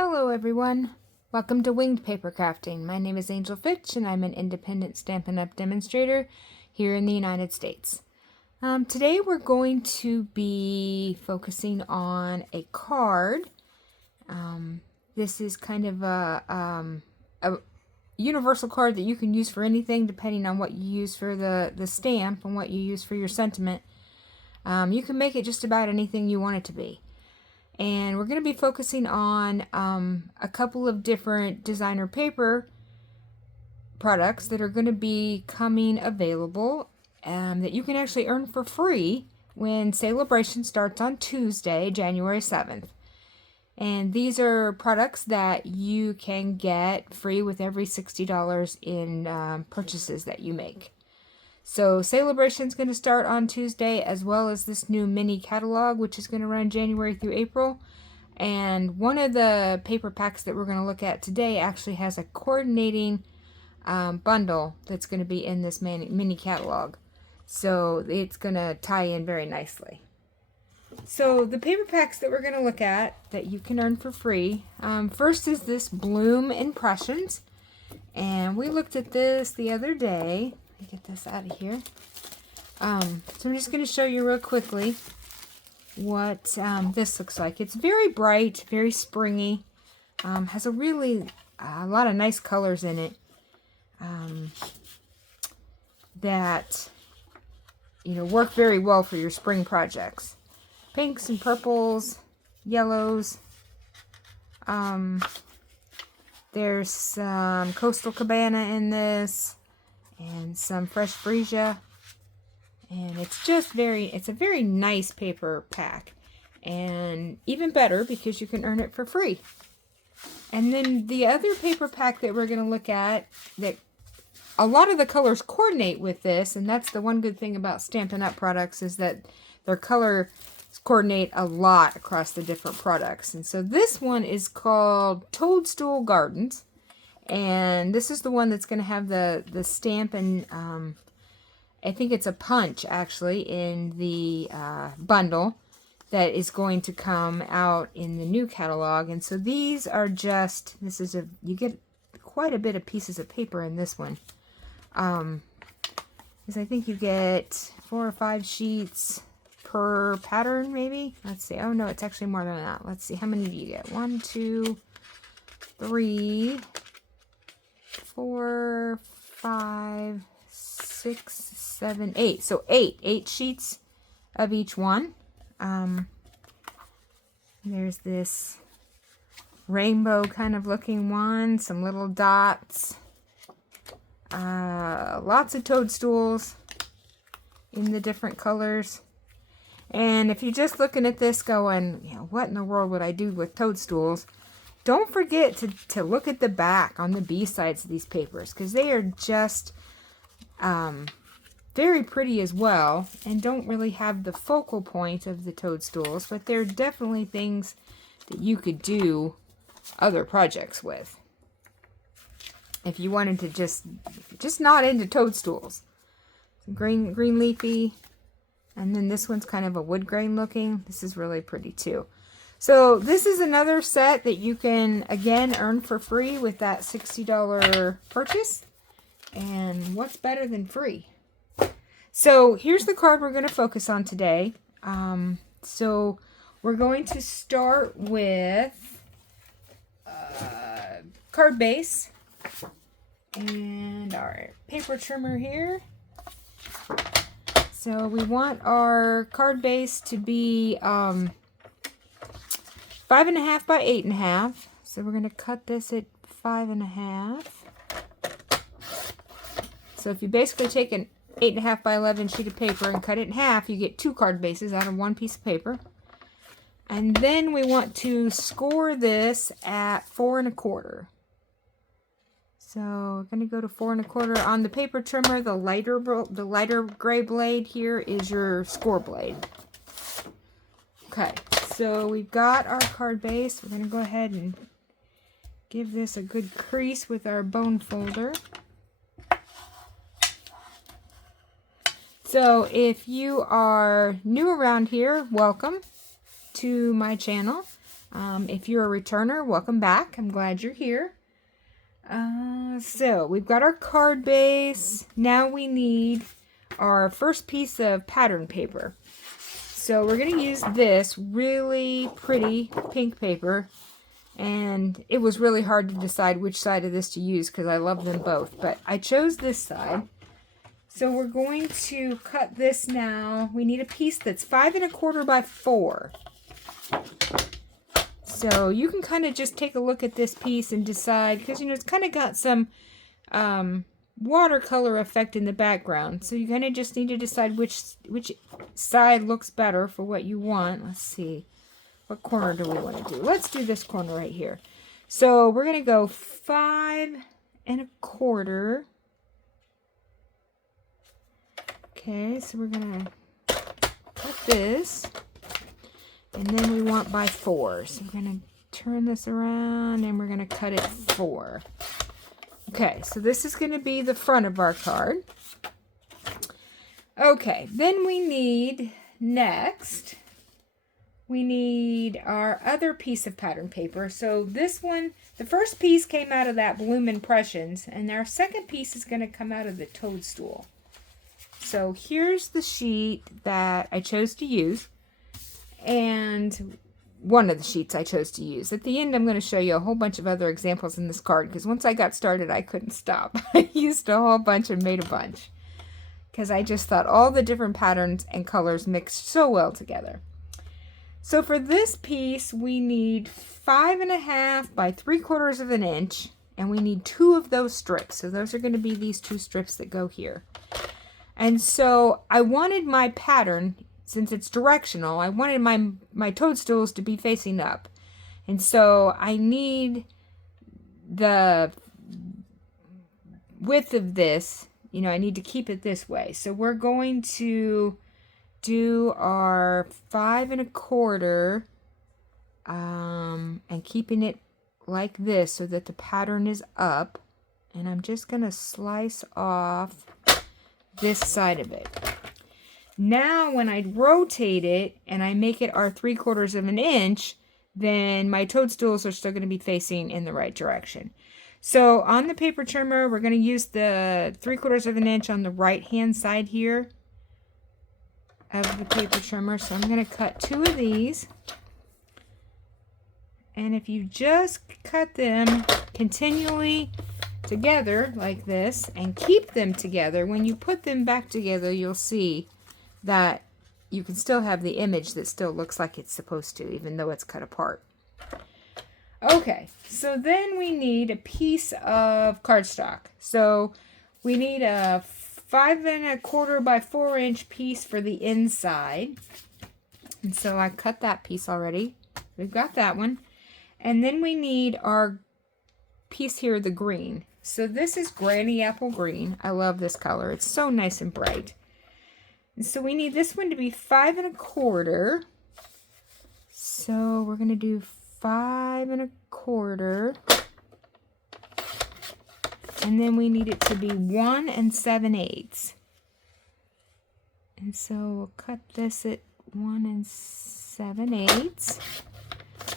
Hello everyone, welcome to Winged Paper Crafting. My name is Angel Fitch and I'm an independent Stampin' Up! Demonstrator here in the United States. Today we're going to be focusing on a card. This is kind of a universal card that you can use for anything depending on what you use for the stamp and what you use for your sentiment. You can make it just about anything you want it to be. And we're going to be focusing on a couple of different designer paper products that are going to be coming available that you can actually earn for free when Sale-A-Bration starts on Tuesday, January 7th. And these are products that you can get free with every $60 in purchases that you make. So Sale-A-Bration is going to start on Tuesday, as well as this new mini catalog, which is going to run January through April. And one of the paper packs that we're going to look at today actually has a coordinating bundle that's going to be in this mini catalog. So it's going to tie in very nicely. So the paper packs that we're going to look at that you can earn for free, first is this Bloom Impressions. And we looked at this the other day. Let me get this out of here. So I'm just going to show you real quickly what this looks like. It's very bright, very springy. Has a lot of nice colors in it that work very well for your spring projects. Pinks and purples, yellows. There's some Coastal Cabana in this. And some fresh freesia, and it's a very nice paper pack, and even better because you can earn it for free. And then the other paper pack that we're going to look at, that a lot of the colors coordinate with this, and that's the one good thing about Stampin' Up! Products, is that their colors coordinate a lot across the different products. And so this one is called ToadstoolGarden. And this is the one that's going to have the stamp and I think it's a punch actually in the bundle that is going to come out in the new catalog. And so these are you get quite a bit of pieces of paper in this one. Because I think you get 4 or 5 sheets per pattern maybe. Let's see. Oh no, it's actually more than that. Let's see. How many do you get? 1, 2, 3... 4, 5, 6, 7, 8. So 8 sheets of each one. There's this rainbow kind of looking one, some little dots, lots of toadstools in the different colors. And if you're just looking at this going, what in the world would I do with toadstools? Don't forget to look at the back on the B sides of these papers, because they are just very pretty as well, and don't really have the focal point of the toadstools, but they're definitely things that you could do other projects with. If you wanted to just not into toadstools. Green leafy, and then this one's kind of a wood grain looking. This is really pretty too. So this is another set that you can, again, earn for free with that $60 purchase. And what's better than free? So here's the card we're going to focus on today. So we're going to start with card base and our paper trimmer here. So we want our card base to be 5.5 by 8.5. So we're going to cut this at 5.5. So if you basically take an 8.5 by 11 sheet of paper and cut it in half, you get 2 card bases out of 1 piece of paper. And then we want to score this at 4 1/4. So we're going to go to 4 1/4 on the paper trimmer. The lighter gray blade here is your score blade. Okay. So we've got our card base. We're going to go ahead and give this a good crease with our bone folder. So if you are new around here, welcome to my channel. If you're a returner, welcome back. I'm glad you're here. So we've got our card base. Now we need our first piece of pattern paper. So we're going to use this really pretty pink paper. And it was really hard to decide which side of this to use because I love them both. But I chose this side. So we're going to cut this now. We need a piece that's 5 1/4 by 4. So you can kind of just take a look at this piece and decide, because, you know, it's kind of got some watercolor effect in the background. So you kind of just need to decide which side looks better for what you want. Let's see. What corner do we want to do? Let's do this corner right here. So we're going to go 5 1/4. Okay, so we're going to cut this. And then we want by 4. So we're going to turn this around and we're going to cut it 4. Okay, so this is going to be the front of our card. Okay, then we need next, we need our other piece of pattern paper. So this one, the first piece came out of that Bloom Impressions, and our second piece is going to come out of the Toadstool. So here's the sheet that I chose to use. And one of the sheets I chose to use. At the end, I'm going to show you a whole bunch of other examples in this card, because once I got started, I couldn't stop. I used a whole bunch and made a bunch, because I just thought all the different patterns and colors mixed so well together. So for this piece, we need 5 1/2 by 3/4 of an inch, and we need 2 of those strips. So those are going to be these 2 strips that go here. And so I wanted my pattern, since it's directional, I wanted my toadstools to be facing up. And so I need the width of this, you know, I need to keep it this way. So we're going to do our 5 1/4 and keeping it like this so that the pattern is up. And I'm just going to slice off this side of it. Now, when I rotate it and I make it our 3/4 of an inch, then my toadstools are still going to be facing in the right direction. So on the paper trimmer, we're going to use the 3/4 of an inch on the right-hand side here of the paper trimmer. So I'm going to cut 2 of these. And if you just cut them continually together like this and keep them together, when you put them back together, you'll see that you can still have the image that still looks like it's supposed to, even though it's cut apart. Okay, so then we need a piece of cardstock. So we need a 5 1/4 by 4 inch piece for the inside. And so I cut that piece already. We've got that one. And then we need our piece here, the green. So this is Granny Apple Green. I love this color. It's so nice and bright. And so we need this one to be 5 1/4. So we're going to do 5 1/4. And then we need it to be 1 7/8. And so we'll cut this at 1 7/8.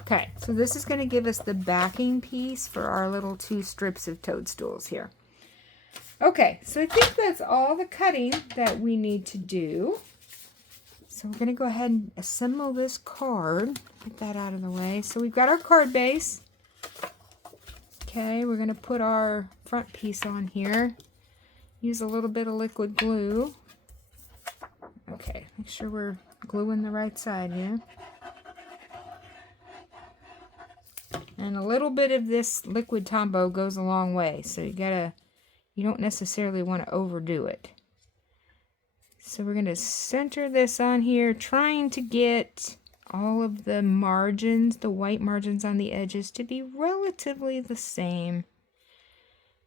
Okay, so this is going to give us the backing piece for our little 2 strips of toadstools here. Okay, so I think that's all the cutting that we need to do. So we're going to go ahead and assemble this card. Get that out of the way. So we've got our card base. Okay, we're going to put our front piece on here. Use a little bit of liquid glue. Okay, make sure we're gluing the right side here. And a little bit of this liquid Tombow goes a long way, so you don't necessarily want to overdo it. So we're going to center this on here, trying to get all of the margins, the white margins on the edges, to be relatively the same.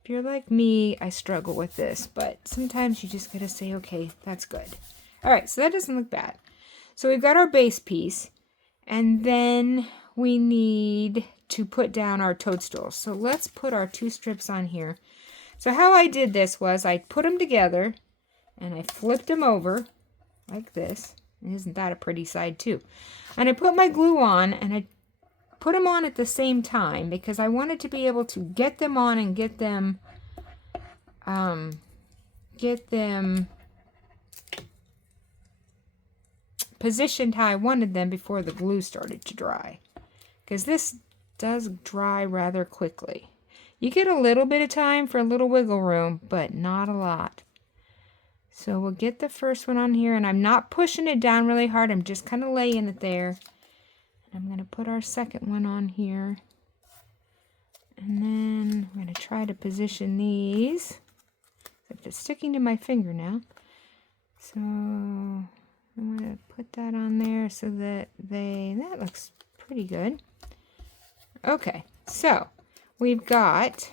If you're like me, I struggle with this, but sometimes you just got to say, okay, that's good. All right, so that doesn't look bad. So we've got our base piece, and then we need to put down our toadstools. So let's put our 2 strips on here. So how I did this was I put them together and I flipped them over like this. And isn't that a pretty side too? And I put my glue on and I put them on at the same time because I wanted to be able to get them on and get them positioned how I wanted them before the glue started to dry. Because this does dry rather quickly. You get a little bit of time for a little wiggle room, but not a lot. So we'll get the first one on here, and I'm not pushing it down really hard. I'm just kind of laying it there. And I'm going to put our second one on here. And then I'm going to try to position these. Except it's sticking to my finger now. So I'm going to put that on there so that that looks pretty good. Okay, so we've got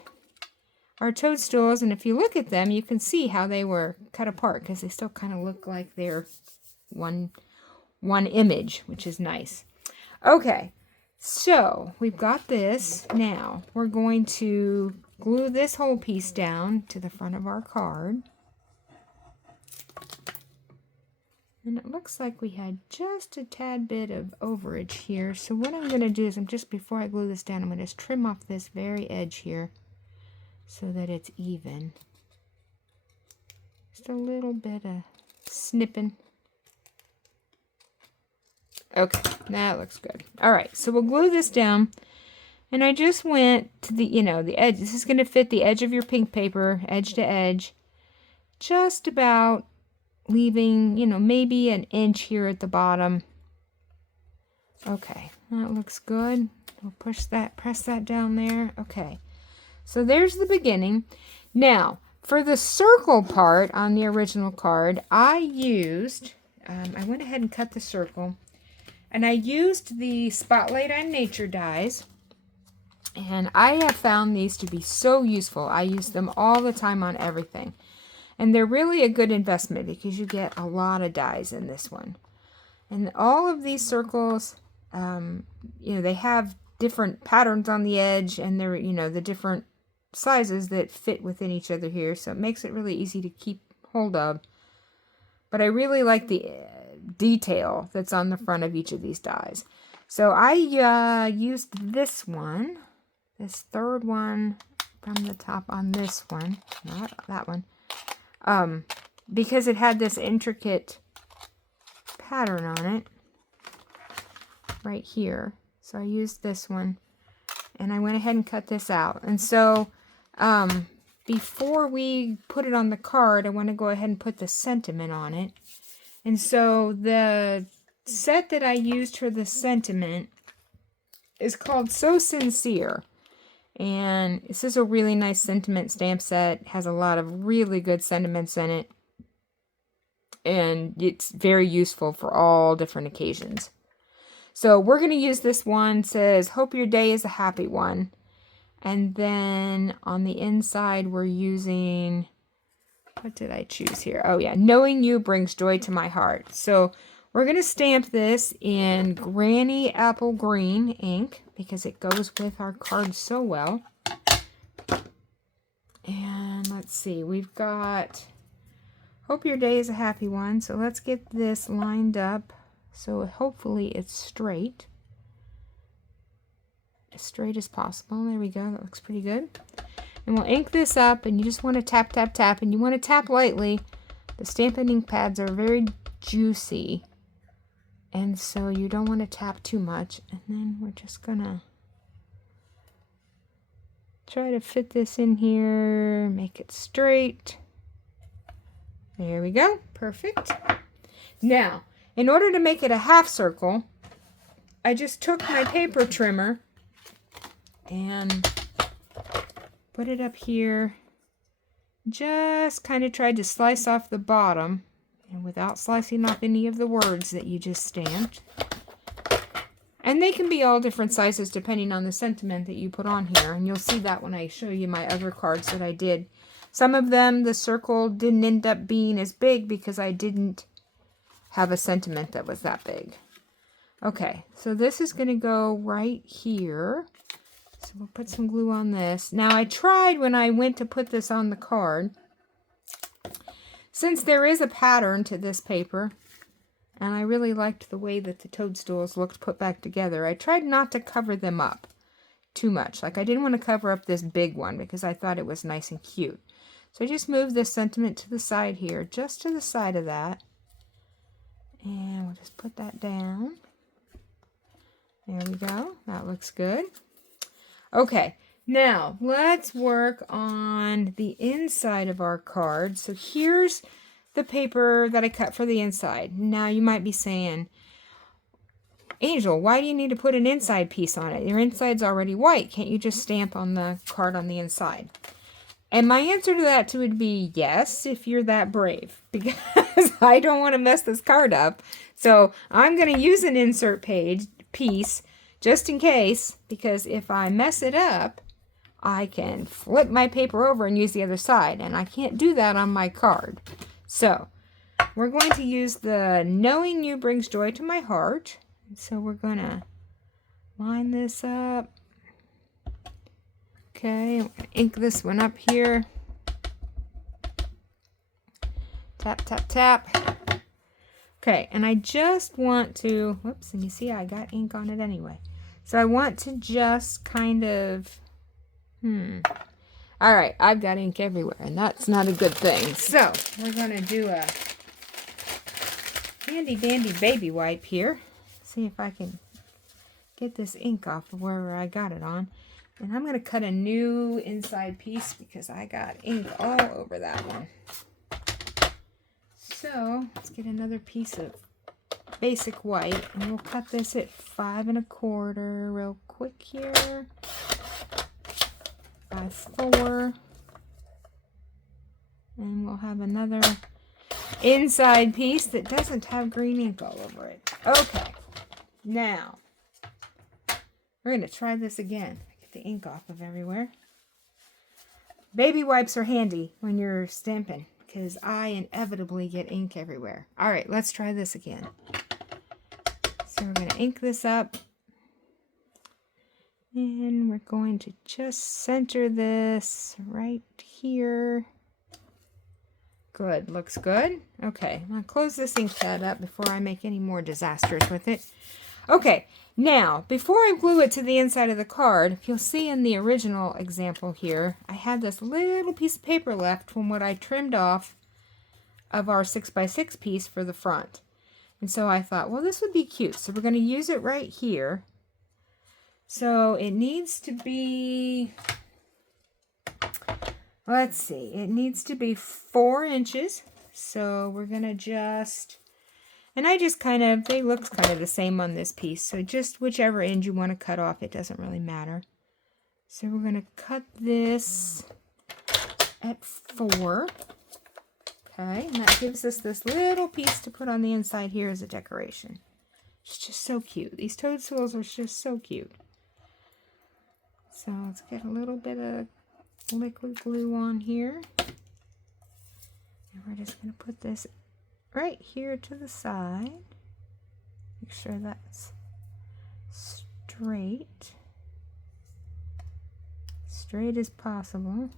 our toadstools, and if you look at them, you can see how they were cut apart because they still kind of look like they're one image, which is nice. Okay, so we've got this. Now we're going to glue this whole piece down to the front of our card. And it looks like we had just a tad bit of overage here. So what I'm going to do is, before I glue this down, I'm going to just trim off this very edge here so that it's even. Just a little bit of snipping. Okay, that looks good. All right, so we'll glue this down. And I just went to the, the edge. This is going to fit the edge of your pink paper, edge to edge. Just about leaving, maybe an inch here at the bottom. Okay, that looks good. We'll press that down there. Okay, so there's the beginning. Now, for the circle part on the original card, I went ahead and cut the circle, and I used the Spotlight on Nature dies, and I have found these to be so useful. I use them all the time on everything. And they're really a good investment because you get a lot of dies in this one. And all of these circles, they have different patterns on the edge, and they're, the different sizes that fit within each other here. So it makes it really easy to keep hold of. But I really like the detail that's on the front of each of these dies. So I used this third one from the top on this one, not that one. Because it had this intricate pattern on it right here. So I used this one, and I went ahead and cut this out. And so before we put it on the card, I want to go ahead and put the sentiment on it. And so the set that I used for the sentiment is called So Sincere. And this is a really nice sentiment stamp set. It has a lot of really good sentiments in it. And it's very useful for all different occasions. So we're going to use this one. It says, hope your day is a happy one. And then on the inside, we're using, what did I choose here? Oh yeah, knowing you brings joy to my heart. So we're going to stamp this in Granny Apple Green ink because it goes with our card so well. And let's see, we've got hope your day is a happy one. So let's get this lined up so hopefully it's straight. As straight as possible. There we go. That looks pretty good. And we'll ink this up, and you just want to tap, tap, tap, and you want to tap lightly. The Stampin' ink pads are very juicy. And so you don't want to tap too much. And then we're just going to try to fit this in here, make it straight. There we go. Perfect. Now, in order to make it a half circle, I just took my paper trimmer and put it up here. Just kind of tried to slice off the bottom, and without slicing off any of the words that you just stamped. And they can be all different sizes depending on the sentiment that you put on here. And you'll see that when I show you my other cards that I did. Some of them, the circle didn't end up being as big because I didn't have a sentiment that was that big. Okay, so this is going to go right here. So we'll put some glue on this. Now I tried when I went to put this on the card, since there is a pattern to this paper, And I really liked the way that the toadstools looked put back together. I tried not to cover them up too much. Like I didn't want to cover up this big one because I thought it was nice and cute. So I just moved this sentiment to the side here, just to the side of that. And we'll just put that down. There we go. That looks good. Okay, now let's work on the inside of our card. So here's the paper that I cut for the inside. Now you might be saying, Angel, why do you need to put an inside piece on it? Your inside's already white. Can't you just stamp on the card on the inside? And my answer to that would be yes, if you're that brave, because I don't want to mess this card up. So I'm going to use an insert piece just in case, because if I mess it up, I can flip my paper over and use the other side, and I can't do that on my card. So we're going to use the Knowing You Brings Joy to My Heart. So we're going to line this up. Okay, I'm going to ink this one up here. Tap, tap, tap. Okay, and I just want to, whoops, and you see I got ink on it anyway. So I want to just kind of, all right, I've got ink everywhere, and that's not a good thing. So we're going to do a handy dandy baby wipe here. See if I can get this ink off of wherever I got it on. And I'm going to cut a new inside piece because I got ink all over that one. So let's get another piece of basic white, and we'll cut this at 5 1/4 real quick here. 5 4, and we'll have another inside piece that doesn't have green ink all over it. Okay, now we're going to try this again. Get the ink off of everywhere. Baby wipes are handy when you're stamping because I inevitably get ink everywhere. All right, let's try this again. So we're going to ink this up, and we're going to just center this right here. Good, looks good. Okay, I'm going to close this ink pad up before I make any more disasters with it. Okay, now, before I glue it to the inside of the card, if you'll see in the original example here, I had this little piece of paper left from what I trimmed off of our 6x6 piece for the front. And so I thought, well, this would be cute. So we're going to use it right here. So it needs to be, let's see, it needs to be 4 inches. So we're going to just, and I just kind of, they look kind of the same on this piece. So just whichever end you want to cut off, it doesn't really matter. So we're going to cut this at 4. Okay, and that gives us this little piece to put on the inside here as a decoration. It's just so cute. These toadstools are just so cute. So let's get a little bit of liquid glue on here. And we're just going to put this right here to the side. Make sure that's straight. Straight as possible.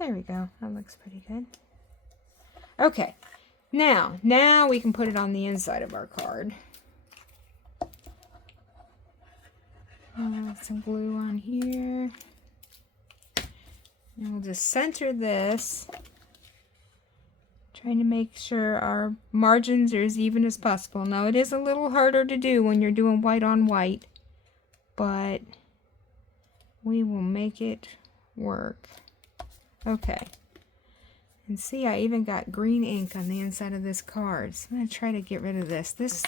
There we go. That looks pretty good. Okay. Now we can put it on the inside of our card. Some glue on here. And we'll just center this. Trying to make sure our margins are as even as possible. Now it is a little harder to do when you're doing white on white, but we will make it work. Okay, and see, I even got green ink on the inside of this card, so I'm going to try to get rid of this. This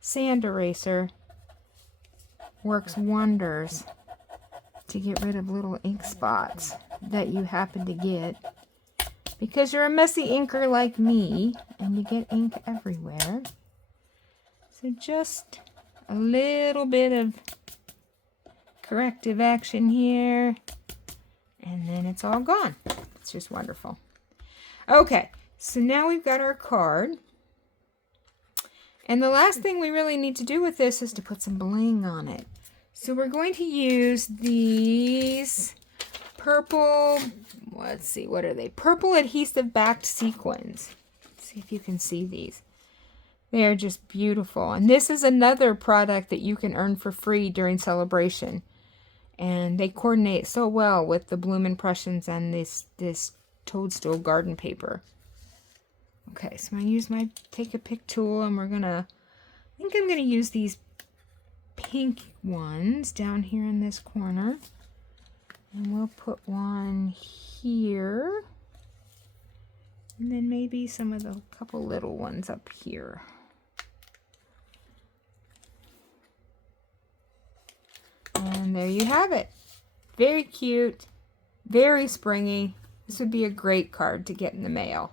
sand eraser works wonders to get rid of little ink spots that you happen to get because you're a messy inker like me and you get ink everywhere. So just a little bit of corrective action here. And then it's all gone. It's just wonderful. Okay, so now we've got our card. And the last thing we really need to do with this is to put some bling on it. So we're going to use these purple, let's see, what are they? Purple adhesive backed sequins. see if you can see these. They are just beautiful. And this is another product that you can earn for free during Sale-A-Bration. And they coordinate so well with the Bloom Impressions and this ToadstoolGarden paper. Okay, so I'm going to use my Take a Pick tool, and I think I'm going to use these pink ones down here in this corner. And we'll put one here. And then maybe some of the couple little ones up here. And there you have it. Very cute, very springy. This would be a great card to get in the mail.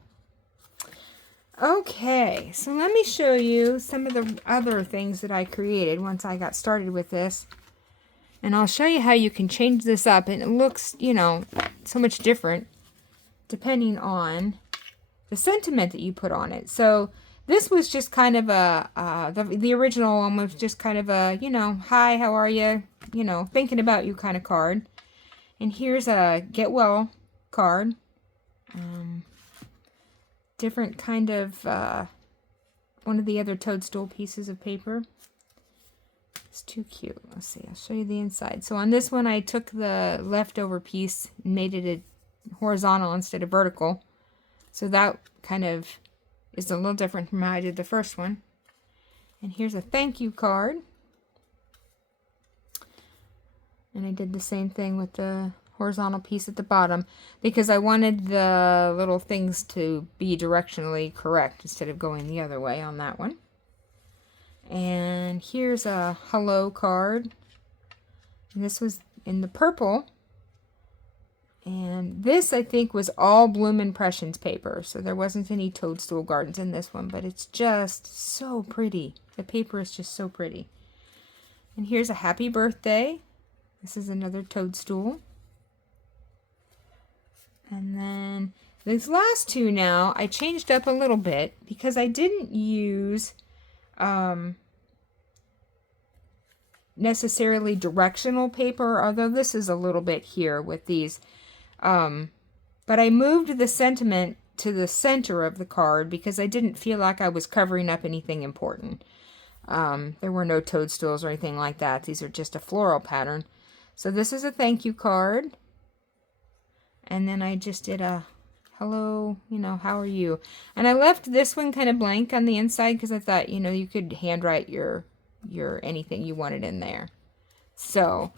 Okay, so let me show you some of the other things that I created once I got started with this. And I'll show you how you can change this up, and it looks, you know, so much different depending on the sentiment that you put on it. So this was just kind of the original one was just kind of a, you know, hi, how are you? You know, thinking about you kind of card. And here's a get well card. Different kind of one of the other Toadstool pieces of paper. It's too cute. Let's see, I'll show you the inside. So on this one, I took the leftover piece and made it a horizontal instead of vertical. So that kind of is a little different from how I did the first one. And here's a thank you card. And I did the same thing with the horizontal piece at the bottom because I wanted the little things to be directionally correct instead of going the other way on that one. And here's a hello card. And this was in the purple. And this, I think, was all Bloom Impressions paper. So there wasn't any Toadstool Gardens in this one, but it's just so pretty. The paper is just so pretty. And here's a happy birthday. This is another Toadstool. And then these last two now, I changed up a little bit because I didn't use necessarily directional paper, although this is a little bit here with these. But I moved the sentiment to the center of the card because I didn't feel like I was covering up anything important. There were no toadstools or anything like that. These are just a floral pattern. So this is a thank you card. And then I just did a hello, you know, how are you? And I left this one kind of blank on the inside because I thought, you know, you could handwrite your anything you wanted in there. So,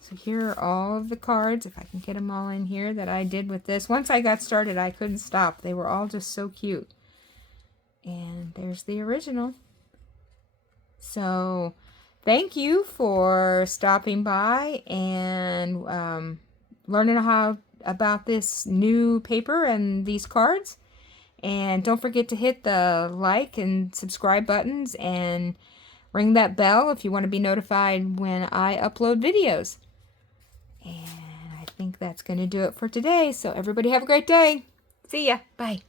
so here are all of the cards, if I can get them all in here, that I did with this. Once I got started, I couldn't stop. They were all just so cute. And there's the original. So, thank you for stopping by and learning about this new paper and these cards. And don't forget to hit the like and subscribe buttons and ring that bell if you want to be notified when I upload videos. And I think that's going to do it for today. So everybody have a great day. See ya. Bye.